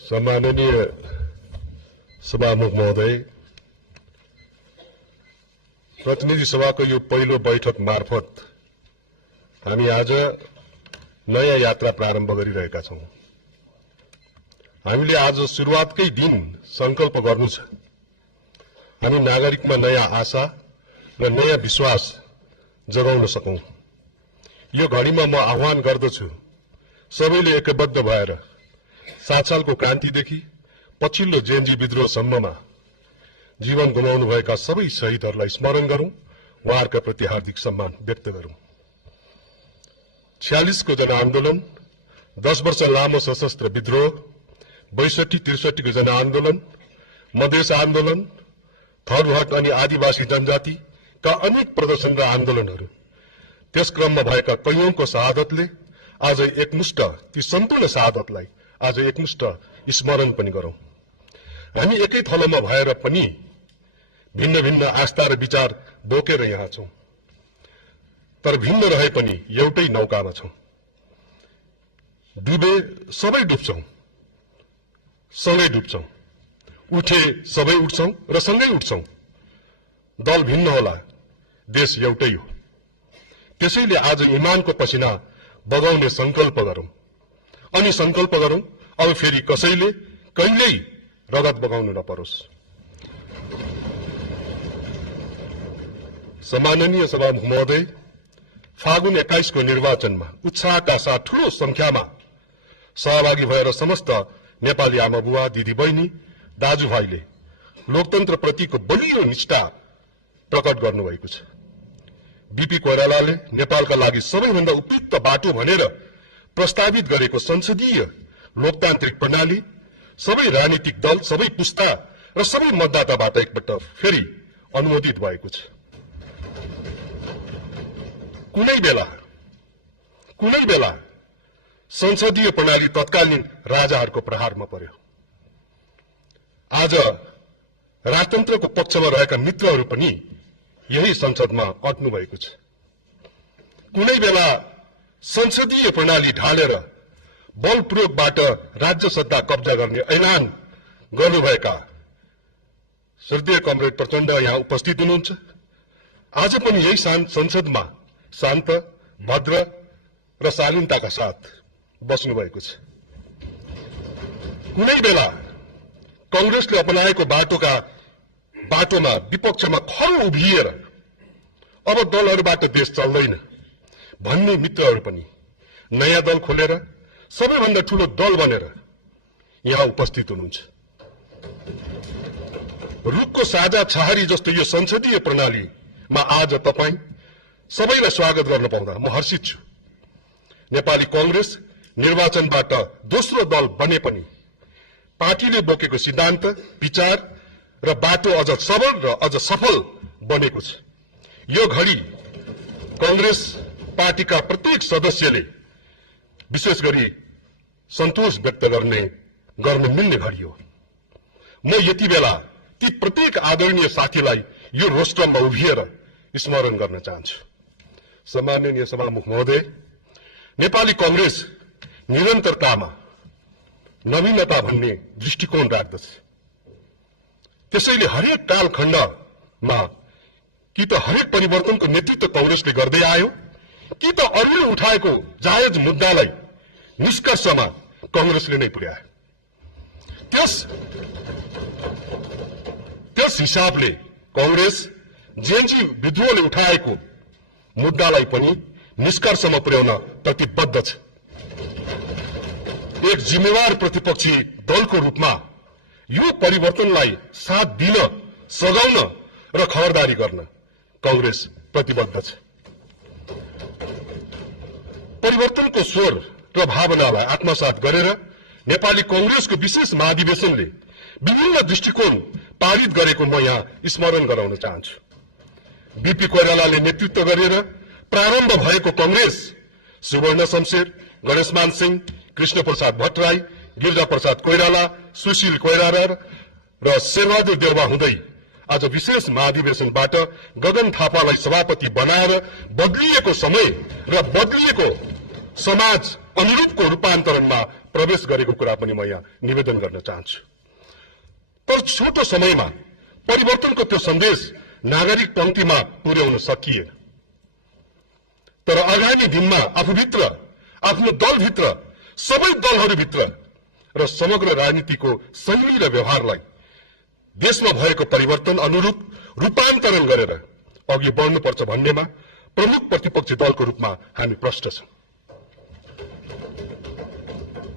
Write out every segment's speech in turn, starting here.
सम्माननीय सभामुख महोदय, प्रतिनिधि सभाको यो पहिलो बैठक मार्फत हामी आज नयाँ यात्रा प्रारम्भ गरिरहेका छौं। हामीले आज सुरुवातकै दिन संकल्प गर्नु छ, हामी नागरिकमा नयाँ आशा र नयाँ विश्वास जगाउन सकौं। यो घडीमा म आह्वान गर्दछु, सबैले एकबद्ध भएर 7 सालको क्रान्तिदेखि पछिल्लो जेएनजी विद्रोहसम्ममा जीवन गुमाउनुभएका सबै शहीदहरूलाई स्मरण गरौं, उहाँहरूका प्रति हार्दिक सम्मान व्यक्त गरौं। 46 को जनआन्दोलन, 10 वर्ष लामो सशस्त्र विद्रोह, 62-63 को जनआन्दोलन, मधेस आन्दोलन, थरहट अनि आदिवासी जनजातिका अनेक प्रदर्शन र आन्दोलनहरू, त्यस क्रममा भएका कैयौंको शहादतले आज एकमुष्ट ती सम्पूर्ण शहादतलाई आज एकमुष्ट स्मरण पनि गरौं। हामी एकै थलोमा भएर पनि भिन्न भिन्न आस्था र विचार बोकेर यहाँ छौं, तर भिन्न रहे पनि एउटै नौकामा छौं। डुबे सबै डुब्छौं, सँगै डुब्छौं, उठे सबै उठ्छौं र सँगै उठ्छौं। दल भिन्न होला, देश एउटै हो। त्यसैले आज इमानको पसिना बगाउने संकल्प गरौं अनि संकल्प गरौं अब फेरि कसैले कहिल्यै रगत बगाउनु नपरोस्। सम्माननीय सभामुख महोदय, फागुन 21 को निर्वाचनमा उत्साहका साथ ठूलो संख्यामा सहभागी भएर समस्त नेपाली आमा बुवा, दिदी बहिनी, दाजुभाइले लोकतन्त्र प्रतिको बलियो निष्ठा प्रकट गर्नुभएको छ। बीपी कोइरालाले नेपालका लागि सबैभन्दा उपयुक्त बाटो भनेर प्रस्तावित गरेको संसदीय लोकतान्त्रिक प्रणाली सबै राजनीतिक दल, सबै पुस्ता र सबै मतदाताबाट एकपल्ट फेरि अनुमोदित भएको छ। कुनै बेला संसदीय प्रणाली तत्कालीन राजाहरूको प्रहारमा पर्यो। आज राजतन्त्रको पक्षमा रहेका मित्रहरू पनि यही संसदमा अट्नु भएको छ। कुनै बेला संसदीय प्रणाली ढालेर बल प्रयोगबाट राज्य सत्ता कब्जा गर्ने ऐलान गर्नुभएका श्रद्धेय कमरेड प्रचण्ड यहाँ उपस्थित हुनुहुन्छ। आज पनि यही संसदमा शान्त, भद्र र शालीनताका साथ बस्नु भएको छ। कुनै बेला कांग्रेसले अपनाएको बाटोमा विपक्षमा खरो उभिएर अब दलहरूबाट देश चल्दैन भन्ने मित्रहरू पनि नयाँ दल खोलेर सबैभन्दा ठूलो दल बनेर यहाँ उपस्थित हुनुहुन्छ। रुखको साझा छहारी जस्तो यो संसदीय प्रणालीमा आज तपाई सबैलाई स्वागत गर्न पाउँदा म हर्षित छु। नेपाली कांग्रेस निर्वाचनबाट दोस्रो दल बने पनि पार्टीले बोकेको सिद्धान्त, विचार र बाटो अझ सबल र अझ सफल बनेको छ। यो घडी कांग्रेस पार्टीका प्रत्येक सदस्यले विशेष गरी सन्तोष व्यक्त गर्न मिल्ने घडी हो। म यति बेला ती प्रत्येक आदरणीय साथीलाई यो रोस्टरमा उभिएर स्मरण गर्न चाहन्छु। सम्माननीय सभामुख महोदय, नेपाली कांग्रेस निरन्तरतामा नवीनता भन्ने दृष्टिकोण राख्दछ। त्यसैले हरेक कालखण्डमा कि त हरेक परिवर्तनको नेतृत्व कांग्रेसले गर्दै आयो, कि त अरूले उठाएको जायज मुद्दालाई निष्कर्षमा कांग्रेसले नै पुर्यायो। त्यस हिसाबले कांग्रेस जेएनजी विद्रोहले उठाएको मुद्दालाई पनि निष्कर्षमा पुर्याउन प्रतिबद्ध छ। एक जिम्मेवार प्रतिपक्षी दलको रूपमा यो परिवर्तनलाई साथ दिन, सघाउन र खबरदारी गर्न कांग्रेस प्रतिबद्ध छ। परिवर्तनको स्वर र भावनालाई आत्मसात गरेर नेपाली कांग्रेसको विशेष महाधिवेशनले विभिन्न दृष्टिकोण पारित गरेको म यहाँ स्मरण गराउन चाहन्छु। बीपी कोइरालाले नेतृत्व गरेर प्रारम्भ भएको कांग्रेस सुवर्ण शमशेर, गणेशमान सिंह, कृष्ण प्रसाद भट्टराई, गिरिजा प्रसाद कोइराला, सुशील कोइराला र शेरबहादुर देउवा हुँदै आज विशेष महाधिवेशनबाट गगन थापालाई सभापति बनाएर बदलिएको समय र बदलिएको समाज अनुरूपको रूपान्तरणमा प्रवेश गरेको कुरा पनि म यहाँ निवेदन गर्न चाहन्छु। तर छोटो समयमा परिवर्तनको त्यो सन्देश नागरिक पंक्तिमा पुर्याउन सकिएन। तर आगामी दिनमा आफूभित्र, आफ्नो दलभित्र, सबै दलहरूभित्र र समग्र राजनीतिको शैली र व्यवहारलाई देशमा भएको परिवर्तन अनुरूप रूपान्तरण गरेर अघि बढ्नुपर्छ भन्नेमा प्रमुख प्रतिपक्षी दलको रूपमा हामी प्रष्ट छौं।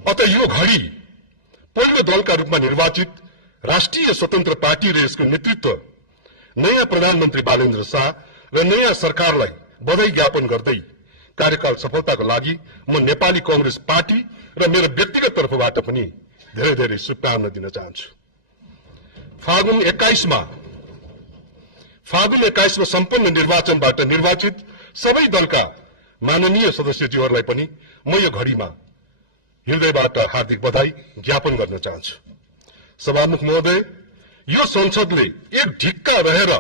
अत यो घडी पहिलो दलका रूपमा निर्वाचित राष्ट्रिय स्वतन्त्र पार्टी र यसको नेतृत्व नयाँ प्रधानमन्त्री बालेन्द्र शाह र नयाँ सरकारलाई बधाई ज्ञापन गर्दै कार्यकाल सफलताको लागि म नेपाली कांग्रेस पार्टी र मेरो व्यक्तिगत तर्फबाट पनि धेरै धेरै शुभकामना दिन चाहन्छु। फागुन 21 मा सम्पन्न निर्वाचनबाट निर्वाचित सबै दलका माननीय सदस्यज्यूहरूलाई पनि म यो घडीमा हृदयबाट हार्दिक बधाई ज्ञापन गर्न चाहन्छु। सभामुख महोदय, यो संसदले एक ढिक्का रहेर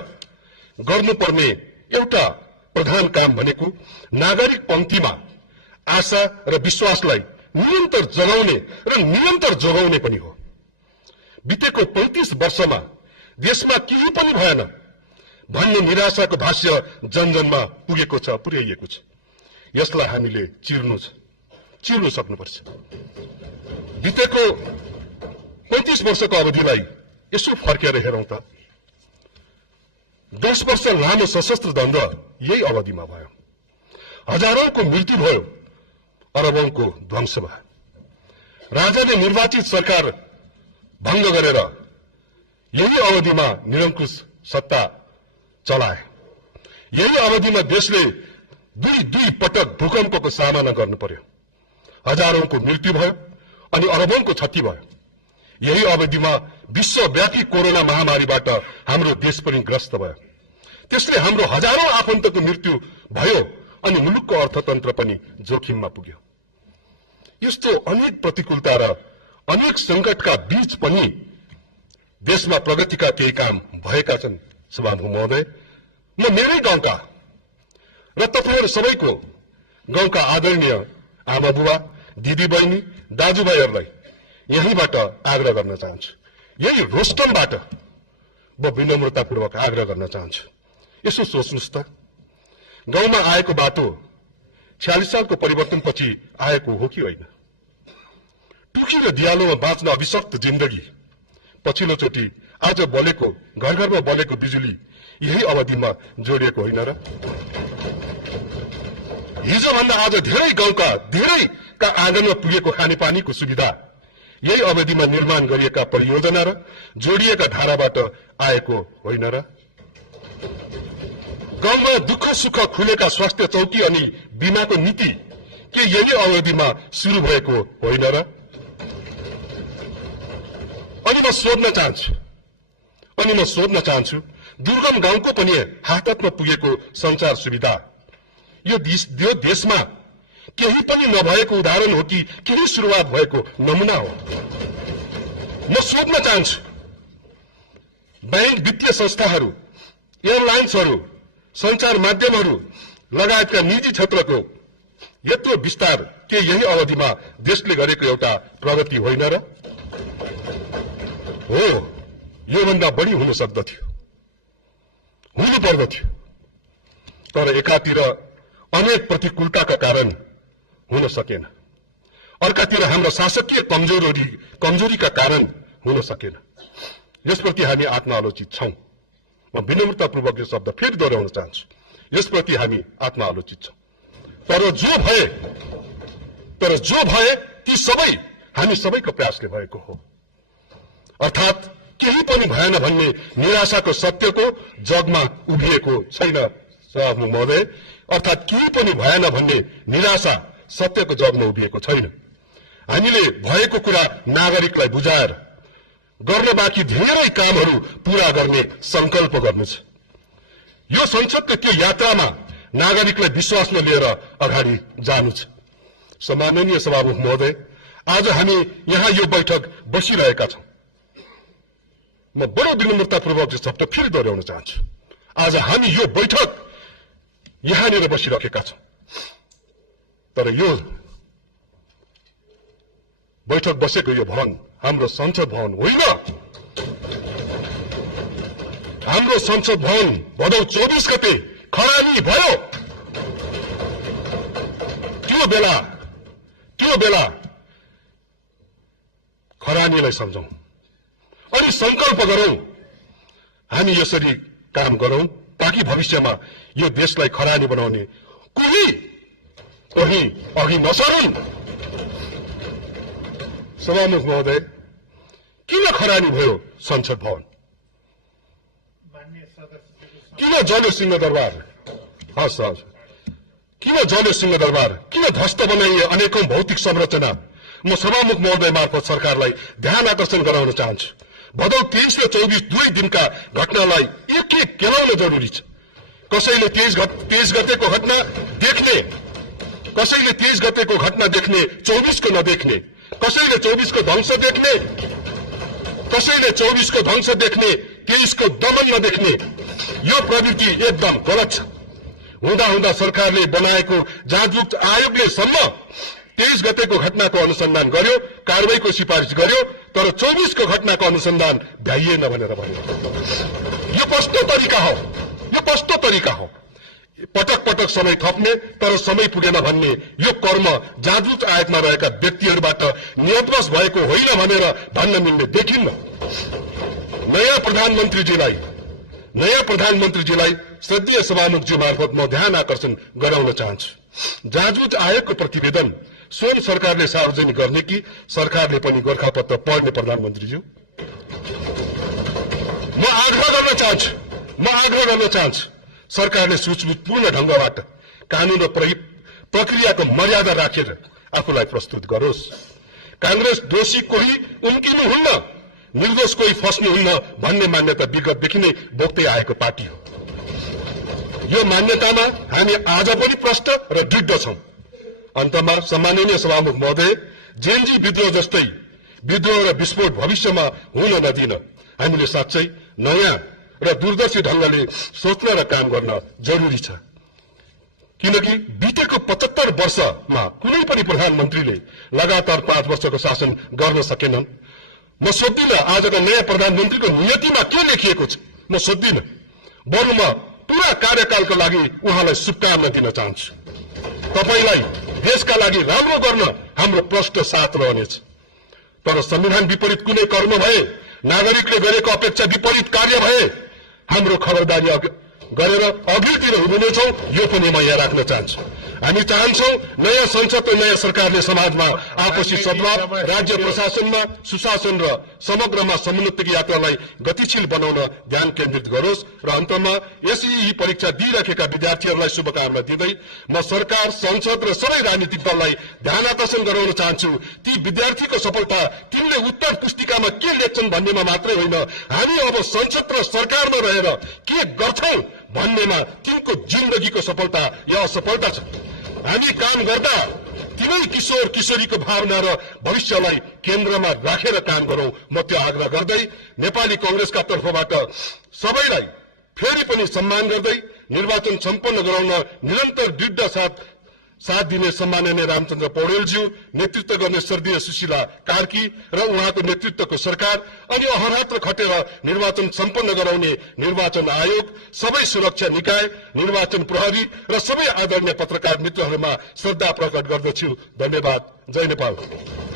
गर्नुपर्ने एउटा प्रधान काम भनेको नागरिक पंक्तिमा आशा र विश्वासलाई निरन्तर जगाउने र निरन्तर जोगाउने पनि हो। बितेको 35 वर्षमा देशमा केही पनि भएन भन्ने निराशाको भाष्य जनजनमा पुगेको छ, पुर्याइएको छ। यसलाई हामीले चिर्नु सक्नुपर्छ। बितेको 35 वर्षको अवधिलाई यसो फर्केर हेरौं त 10 वर्ष लामो सशस्त्र द्वन्द यही अवधिमा भयो। हजारौंको मृत्यु भयो, अरबौंको ध्वंस भयो। राजाले निर्वाचित सरकार भंग गरेर यही अवधिमा निरंकुश सत्ता चलाए। यही अवधिमा देशले दुई पटक भूकम्पको सामना गर्नु पर्यो। हजारौंको मृत्यु भयो अनि अरबौंको क्षति भयो। यही अवधिमा विश्वव्यापी कोरोना महामारीबाट हाम्रो देश पनि ग्रस्त भयो। त्यसले हाम्रो हजारौं आफन्तको मृत्यु भयो अनि मुलुकको अर्थतन्त्र पनि जोखिममा पुग्यो। यस्तो अनेक प्रतिकूलता र अनेक संकटका बीच पनि देशमा प्रगतिका केही काम भएका छन्। सभामुख महोदय, म मेरै गाउँका र तपाईहरु सबैको गाउँका आदरणीय आमा बुबा, दिदी बहिनी, दाजुभाइहरूलाई यहीँबाट आग्रह गर्न चाहन्छु। यही रोस्टमबाट म विनम्रतापूर्वक आग्रह गर्न चाहन्छु। यसो सोच्नुस् त, गाउँमा आएको बाटो 46 सालको परिवर्तनपछि आएको हो कि होइन? टुकी र दियालोमा बाँच्न अभिशप्त जिन्दगी पछिल्लोचोटि आज बलेको, घर घरमा बलेको बिजुली यही अवधिमा जोडिएको होइन र? हिजोभन्दा आज धेरै गाउँका धेरैका आँगनमा पुगेको खानेपानीको सुविधा यही अवधिमा निर्माण गरिएका परियोजना र जोडिएका धाराबाट आएको होइन र? गाउँमा दुःख सुख खुलेका स्वास्थ्य चौकी अनि बीमाको नीति के यही अवधिमा सुरु भएको होइन र? अनि म सोध्न चाहन्छु दुर्गम गाउँको पनि हातमा पुगेको संचार सुविधा यो देशमा केही पनि नभएको उदाहरण हो कि केही सुरुवात भएको नमुना हो? म सोध्न चाहन्छु बैंक, वित्तीय संस्थाहरू, एयरलाइन्सहरू, संचार माध्यमहरू लगायतका निजी क्षेत्रको यत्रो विस्तार के यही अवधिमा देशले गरेको एउटा प्रगति होइन र? हो, योभन्दा बढी हुन सक्दथ्यो, हुनु पर्दथ्यो। तर एकातिर अनेक प्रतिकूलताका कारण हुन सकेन, अर्कातिर हाम्रो शासकीय कमजोरीका कारण हुन सकेन। यसप्रति हामी आत्मआलोचित छौं। म विनम्रतापूर्वक यो शब्द फेरि दोहोऱ्याउन चाहन्छु, यसप्रति हामी आत्मआलोचित छौं। तर जो भए ती सबै हामी सबैको प्रयासले भएको हो। अर्थात् केही पनि भएन भन्ने निराशाको सत्यको जगमा उभिएको छैन सभामुख महोदय। अर्थात् केही पनि भएन भन्ने निराशा सत्यको जगमा उभिएको छैन। हामीले भएको कुरा नागरिकलाई बुझाएर गर्न बाँकी धेरै कामहरू पूरा गर्ने संकल्प गर्नु छ। यो संसदको त्यो यात्रामा नागरिकलाई विश्वासमा लिएर अगाडि जानु छ। सम्माननीय सभामुख महोदय, आज हामी यहाँ यो बैठक बसिरहेका छौं। म बडो विनम्रतापूर्वक यो शब्द फेरि दोहोऱ्याउन चाहन्छु। आज हामी यो बैठक यहाँनिर बसिरहेका छौं। तर यो बैठक बसेको यो भवन हाम्रो संसद भवन होइन। हाम्रो संसद भवन भदौ 24 गते खरानी भयो। त्यो बेला खरानीलाई सम्झौं अनि संकल्प गरौं, हामी यसरी काम गरौं ताकि भविष्यमा यो देशलाई खरानी बनाउने कोही अघि नसरुन्। सभामुख महोदय, किन खरानी भयो संसद भवन? किन जल्यो सिंहदरबार? किन जल्यो सिंहदरबार? किन ध्वस्त बनाइए अनेकौं भौतिक संरचना? म सभामुख महोदय मार्फत सरकारलाई ध्यान आकर्षण गराउन चाहन्छु। भदौ 23 र 24 दुई दिनका घटनालाई एक एक केलाउन जरुरी छ। कसैले 23 गतेको घटना देख्ने, कसैले 23 गतेको घटना देख्ने 24 को नदेख्ने, कसैले 24 को ध्वंस देख्ने, कसैले 24 को ध्वंस देख्ने 23 को दमन नदेख्ने, यो प्रवृत्ति एकदम गलत छ। हुँदा सरकारले बनाएको जाँचबुझ आयोगले सम्म 23 गतेको घटनाको अनुसन्धान गर्यो, कारबाहीको सिफारिस गर्यो, तर 24 को घटनाको अनुसन्धान भ्याइएन भनेर भन्यो। यो कस्तो तरिका हो? पटक समय थप्ने तर समय पुगेन भन्ने यो कर्म जाँचबुझ आयोगमा रहेका व्यक्तिहरूबाट नियतवश भएको होइन भनेर भन्न मिल्ने देखिन्न। नयाँ प्रधानमन्त्रीजीलाई श्रद्धेय सभामुखज्यू मार्फत म ध्यान आकर्षण गराउन चाहन्छु। जाँचबुझ आयोगको प्रतिवेदन स्वयं सरकारले सार्वजनिक गर्ने कि सरकारले पनि गोरखापत्र पढ्ने? प्रधानमन्त्रीज्यू, म आग्रह गर्न चाहन्छु सरकारले सूचबुझपूर्ण ढंगबाट कानून र प्रक्रियाको मर्यादा राखेर आफूलाई प्रस्तुत गरोस्। कांग्रेस दोषी कोही उम्किनुहुन्न, निर्दोष कोही फस्नुहुन्न भन्ने मान्यता विगतदेखि नै बोक्दै आएको पार्टी हो। यो मान्यतामा हामी आज पनि प्रष्ट र दृढ छौं। अन्तमा सम्माननीय सभामुख महोदय, जेएनजी विद्रोह जस्तै विद्रोह र विस्फोट भविष्यमा हुन नदिन हामीले साँच्चै नयाँ र दूरदर्शी ढंगले सोच्न र काम गर्न जरुरी छ। किनकि बितेको 75 वर्षमा कुनै पनि प्रधानमन्त्रीले लगातार 5 वर्षको शासन गर्न सकेनन्। म सोध्दिन आजका नयाँ प्रधानमन्त्रीको नियतिमा के लेखिएको छ, म सोध्दिन। बरु म पूरा कार्यकालको लागि उहाँलाई शुभकामना दिन चाहन्छु। तपाईलाई देशका लागि राम्रो गर्न हाम्रो प्रष्ट साथ रहनेछ। तर संविधान विपरीत कुनै कर्म भए, नागरिकले गरेको अपेक्षा विपरीत कार्य भए हाम्रो खबरदारी गरेर अघिल्तिर हुनेछौं, यो पनि म यहाँ राख्न चाहन्छु। हामी चाहन्छौं नयाँ संसद र नयाँ सरकारले समाजमा आपसी सद्भाव, राज्य प्रशासनमा सुशासन र समग्रमा समुन्नतिको यात्रालाई गतिशील बनाउन ध्यान केन्द्रित गरोस्। र अन्तमा एसईई परीक्षा दिइराखेका विद्यार्थीहरूलाई शुभकामना दिँदै म सरकार, संसद र सबै राजनीतिक दललाई ध्यान आकर्षण गराउन चाहन्छु। ती विद्यार्थीको सफलता तिनले उत्तर पुस्तिकामा के लेख्छन् भन्नेमा मात्रै होइन, हामी अब संसद र सरकारमा रहेर के गर्छौं भन्नेमा तिनको जिन्दगीको सफलता या असफलता छ। हामी काम गर्दा तिनै किशोर किशोरीको भावना र भविष्यलाई केन्द्रमा राखेर काम गरौं। म त्यो आग्रह गर्दै नेपाली कांग्रेसका तर्फबाट सबैलाई फेरि पनि सम्मान गर्दै निर्वाचन सम्पन्न गराउन निरन्तर दृढ साथ दिने सम्माननीय रामचन्द्र पौडेलज्यू, नेतृत्व गर्ने स्वर्गीय सुशीला कार्की र उहाँको नेतृत्वको सरकार अनि अहरात्र खटेर निर्वाचन सम्पन्न गराउने निर्वाचन आयोग, सबै सुरक्षा निकाय, निर्वाचन प्रहरी र सबै आदरणीय पत्रकार मित्रहरूमा श्रद्धा प्रकट गर्दछु। धन्यवाद। जय नेपाल।